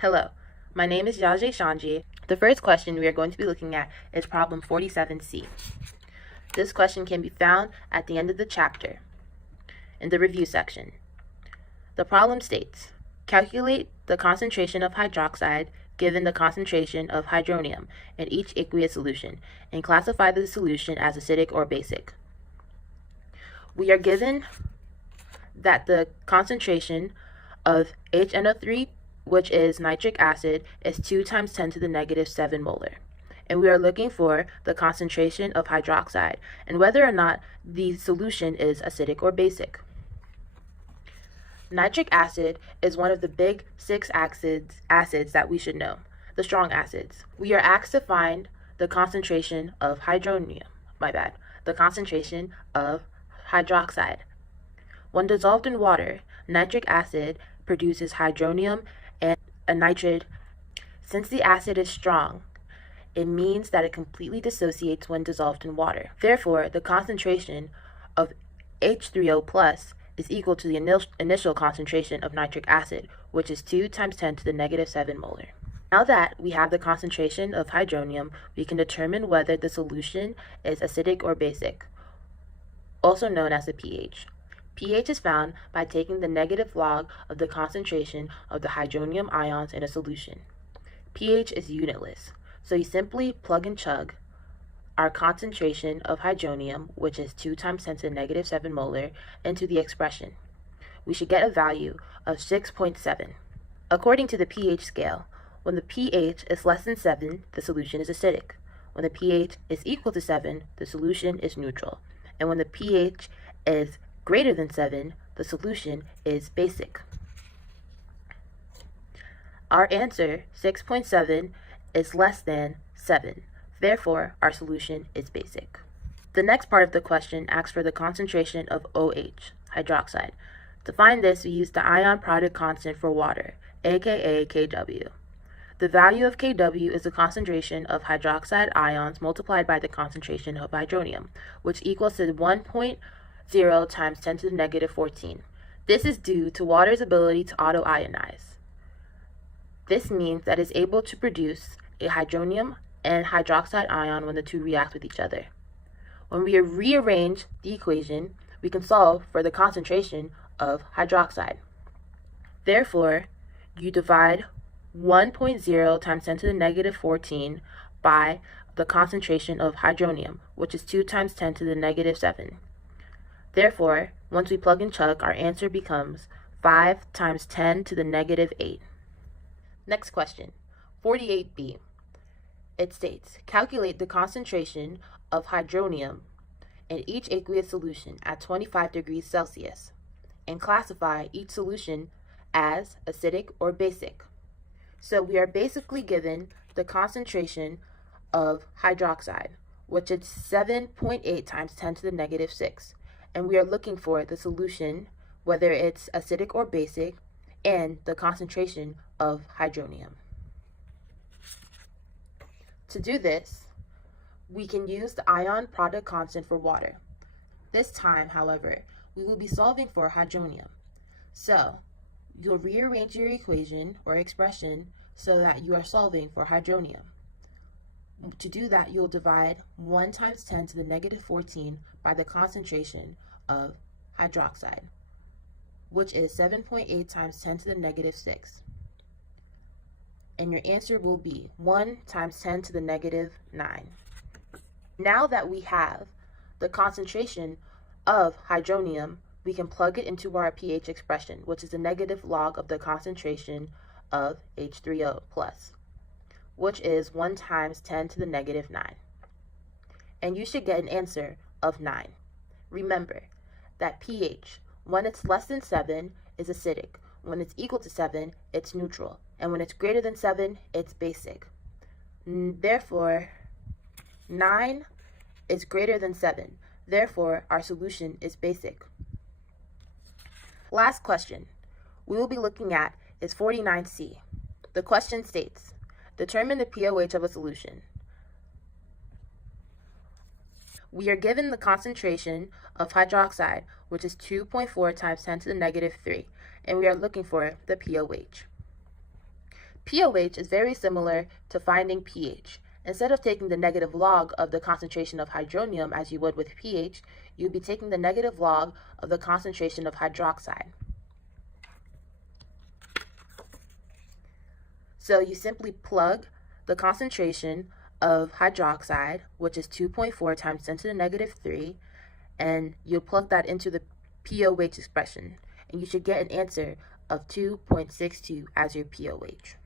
Hello, my name is Yaje Shanji. The first question we are going to be looking at is problem 47C. This question can be found at the end of the chapter in the review section. The problem states, calculate the concentration of hydroxide given the concentration of hydronium in each aqueous solution and classify the solution as acidic or basic. We are given that the concentration of HNO3, which is nitric acid, is 2 times 10 to the negative 7 molar. And we are looking for the concentration of hydroxide and whether or not the solution is acidic or basic. Nitric acid is one of the big 6 acids that we should know, the strong acids. We are asked to find the concentration of the concentration of hydroxide. When dissolved in water, nitric acid produces hydronium and a nitride. Since the acid is strong, it means that it completely dissociates when dissolved in water. Therefore, the concentration of H3O plus is equal to the initial concentration of nitric acid, which is 2 times 10 to the negative 7 molar. Now that we have the concentration of hydronium, we can determine whether the solution is acidic or basic, also known as the pH. pH is found by taking the negative log of the concentration of the hydronium ions in a solution. pH is unitless, so you simply plug and chug our concentration of hydronium, which is 2 times 10 to the negative 7 molar, into the expression. We should get a value of 6.7. According to the pH scale, when the pH is less than 7, the solution is acidic. When the pH is equal to 7, the solution is neutral. And when the pH is greater than 7, the solution is basic. Our answer, 6.7, is less than 7. Therefore, our solution is basic. The next part of the question asks for the concentration of OH, hydroxide. To find this, we use the ion product constant for water, aka Kw. The value of Kw is the concentration of hydroxide ions multiplied by the concentration of hydronium, which equals to 1.0 times 10 to the negative 14. This is due to water's ability to autoionize. This means that it's able to produce a hydronium and hydroxide ion when the two react with each other. When we rearrange the equation, we can solve for the concentration of hydroxide. Therefore, you divide 1.0 times 10 to the negative 14 by the concentration of hydronium, which is 2 times 10 to the negative 7. Therefore, once we plug and chug, our answer becomes 5 times 10 to the negative 8. Next question, 48b. It states, calculate the concentration of hydronium in each aqueous solution at 25 degrees Celsius and classify each solution as acidic or basic. So we are basically given the concentration of hydroxide, which is 7.8 times 10 to the negative 6. And we are looking for the solution, whether it's acidic or basic, and the concentration of hydronium. To do this, we can use the ion product constant for water. This time, however, we will be solving for hydronium. So, you'll rearrange your equation or expression so that you are solving for hydronium. To do that, you'll divide 1 times 10 to the negative 14 by the concentration of hydroxide, which is 7.8 times 10 to the negative 6. And your answer will be 1 times 10 to the negative 9. Now that we have the concentration of hydronium, we can plug it into our pH expression, which is the negative log of the concentration of H3O plus, which is 1 times 10 to the negative 9. And you should get an answer of 9. Remember that pH, when it's less than 7, is acidic. When it's equal to 7, it's neutral. And when it's greater than 7, it's basic. Therefore, 9 is greater than 7. Therefore, our solution is basic. Last question we will be looking at is 49C. The question states, determine the pOH of a solution. We are given the concentration of hydroxide, which is 2.4 times 10 to the negative 3, and we are looking for the pOH. POH is very similar to finding pH. Instead of taking the negative log of the concentration of hydronium as you would with pH, you'd be taking the negative log of the concentration of hydroxide. So you simply plug the concentration of hydroxide, which is 2.4 times 10 to the negative 3, and you'll plug that into the POH expression, and you should get an answer of 2.62 as your POH.